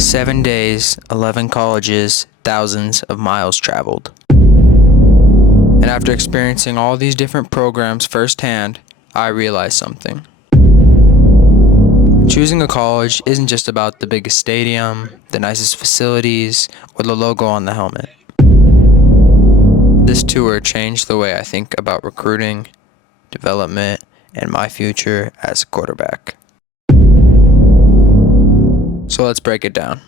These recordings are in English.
7 days, 11 colleges, thousands of miles traveled. And after experiencing all these different programs firsthand, I realized something. Choosing a college isn't just about the biggest stadium, the nicest facilities, or the logo on the helmet. This tour changed the way I think about recruiting, development, and my future as a quarterback. So let's break it down.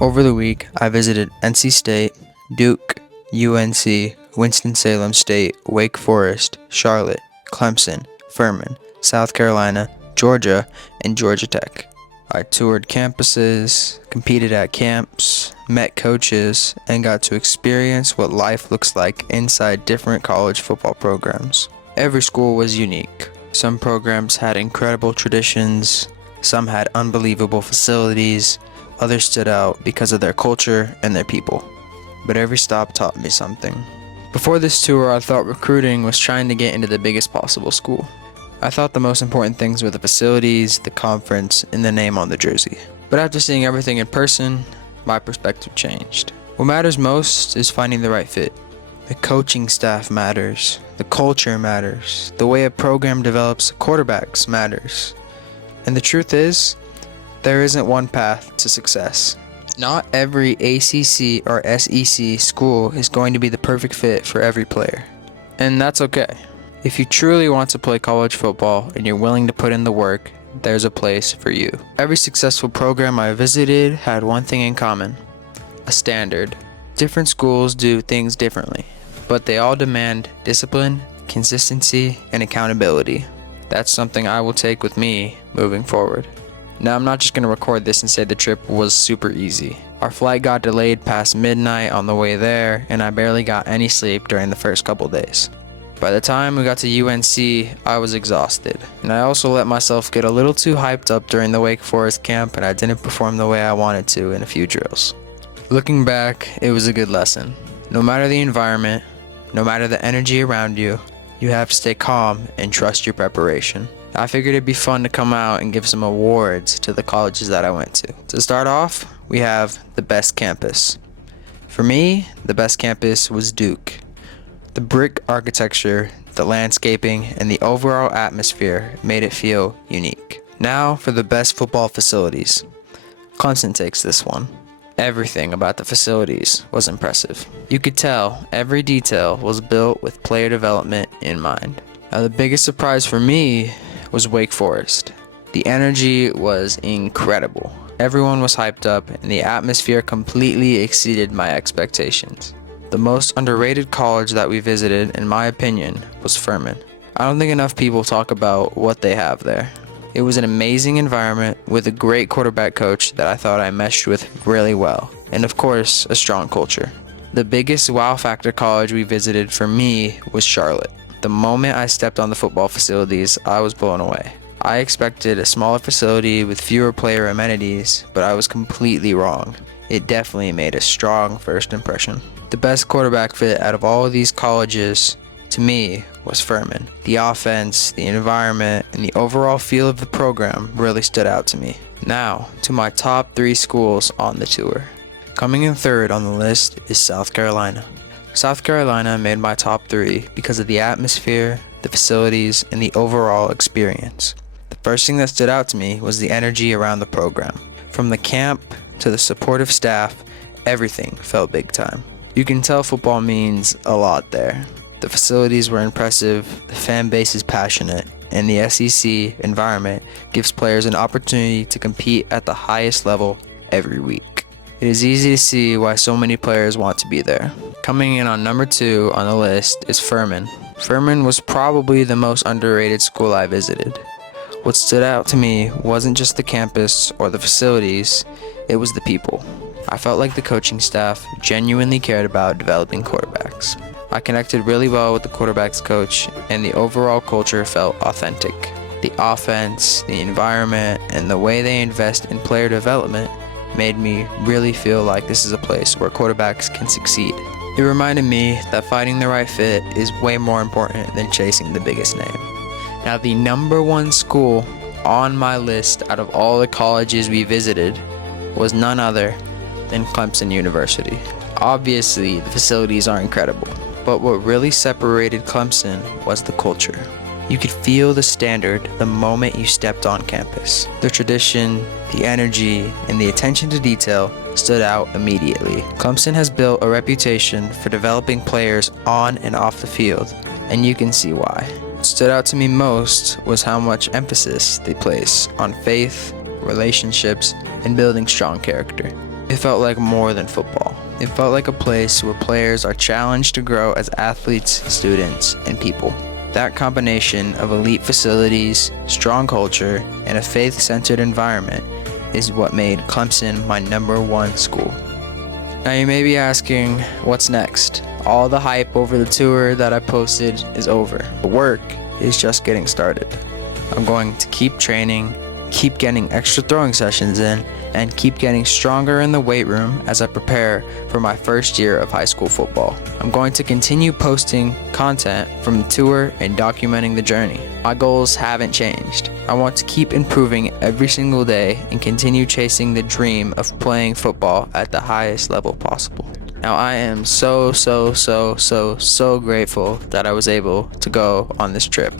Over the week, I visited NC State, Duke, UNC, Winston-Salem State, Wake Forest, Charlotte, Clemson, Furman, South Carolina, Georgia, and Georgia Tech. I toured campuses, competed at camps, met coaches, and got to experience what life looks like inside different college football programs. Every school was unique. Some programs had incredible traditions, some had unbelievable facilities, others stood out because of their culture and their people. But every stop taught me something. Before this tour, I thought recruiting was trying to get into the biggest possible school. I thought the most important things were the facilities, the conference, and the name on the jersey. But after seeing everything in person, my perspective changed. What matters most is finding the right fit. The coaching staff matters, the culture matters, the way a program develops quarterbacks matters. And the truth is, there isn't one path to success. Not every ACC or SEC school is going to be the perfect fit for every player. And that's okay. If you truly want to play college football and you're willing to put in the work, there's a place for you. Every successful program I visited had one thing in common: a standard. Different schools do things differently, but they all demand discipline, consistency, and accountability. That's something I will take with me moving forward. Now, I'm not just going to record this and say the trip was super easy. Our flight got delayed past midnight on the way there, and I barely got any sleep during the first couple days. By the time we got to UNC, I was exhausted, and I also let myself get a little too hyped up during the Wake Forest camp, and I didn't perform the way I wanted to in a few drills. Looking back, it was a good lesson. No matter the environment, no matter the energy around you, you have to stay calm and trust your preparation. I figured it'd be fun to come out and give some awards to the colleges that I went to. To start off, we have the best campus. For me, the best campus was Duke. The brick architecture, the landscaping, and the overall atmosphere made it feel unique. Now for the best football facilities. Clemson takes this one. Everything about the facilities was impressive. You could tell every detail was built with player development in mind. Now, the biggest surprise for me was Wake Forest. The energy was incredible. Everyone was hyped up, and the atmosphere completely exceeded my expectations. The most underrated college that we visited, in my opinion, was Furman. I don't think enough people talk about what they have there. It was an amazing environment with a great quarterback coach that I thought I meshed with really well, and of course, a strong culture. The biggest wow factor college we visited for me was Charlotte. The moment I stepped on the football facilities, I was blown away. I expected a smaller facility with fewer player amenities, but I was completely wrong. It definitely made a strong first impression. The best quarterback fit out of all of these colleges, to me, was Furman. The offense, the environment, and the overall feel of the program really stood out to me. Now, to my top 3 schools on the tour. Coming in third on the list is South Carolina. South Carolina made my top 3 because of the atmosphere, the facilities, and the overall experience. The first thing that stood out to me was the energy around the program. From the camp to the supportive staff, everything felt big time. You can tell football means a lot there. The facilities were impressive, the fan base is passionate, and the SEC environment gives players an opportunity to compete at the highest level every week. It is easy to see why so many players want to be there. Coming in on number 2 on the list is Furman. Furman was probably the most underrated school I visited. What stood out to me wasn't just the campus or the facilities, it was the people. I felt like the coaching staff genuinely cared about developing quarterbacks. I connected really well with the quarterback's coach, and the overall culture felt authentic. The offense, the environment, and the way they invest in player development made me really feel like this is a place where quarterbacks can succeed. It reminded me that finding the right fit is way more important than chasing the biggest name. Now, the number 1 school on my list out of all the colleges we visited was none other than Clemson University. Obviously, the facilities are incredible, but what really separated Clemson was the culture. You could feel the standard the moment you stepped on campus. The tradition, the energy, and the attention to detail stood out immediately. Clemson has built a reputation for developing players on and off the field, and you can see why. What stood out to me most was how much emphasis they place on faith, relationships, and building strong character. It felt like more than football. It felt like a place where players are challenged to grow as athletes, students, and people. That combination of elite facilities, strong culture, and a faith-centered environment is what made Clemson my #1 school. Now you may be asking, what's next? All the hype over the tour that I posted is over. The work is just getting started. I'm going to keep training, keep getting extra throwing sessions in, and keep getting stronger in the weight room as I prepare for my first year of high school football. I'm going to continue posting content from the tour and documenting the journey. My goals haven't changed. I want to keep improving every single day and continue chasing the dream of playing football at the highest level possible. Now I am so grateful that I was able to go on this trip.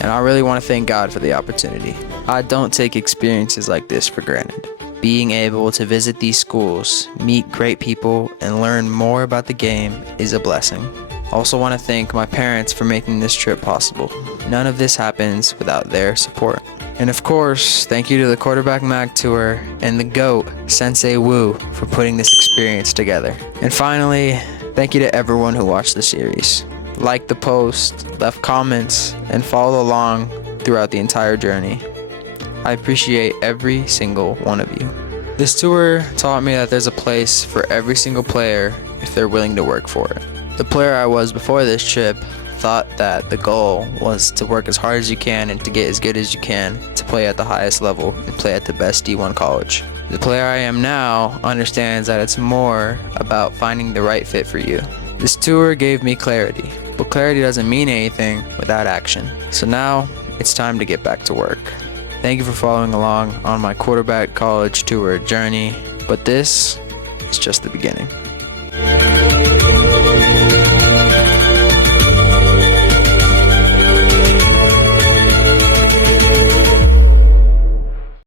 And I really want to thank God for the opportunity. I don't take experiences like this for granted. Being able to visit these schools, meet great people, and learn more about the game is a blessing. I also want to thank my parents for making this trip possible. None of this happens without their support. And of course, thank you to the Quarterback Mag Tour and the GOAT, Sensei Woo, for putting this experience together. And finally, thank you to everyone who watched the series. Liked the post, left comments, and followed along throughout the entire journey. I appreciate every single one of you. This tour taught me that there's a place for every single player if they're willing to work for it. The player I was before this trip thought that the goal was to work as hard as you can and to get as good as you can to play at the highest level and play at the best D1 college. The player I am now understands that it's more about finding the right fit for you. This tour gave me clarity, but clarity doesn't mean anything without action. So now it's time to get back to work. Thank you for following along on my quarterback college tour journey, but this is just the beginning.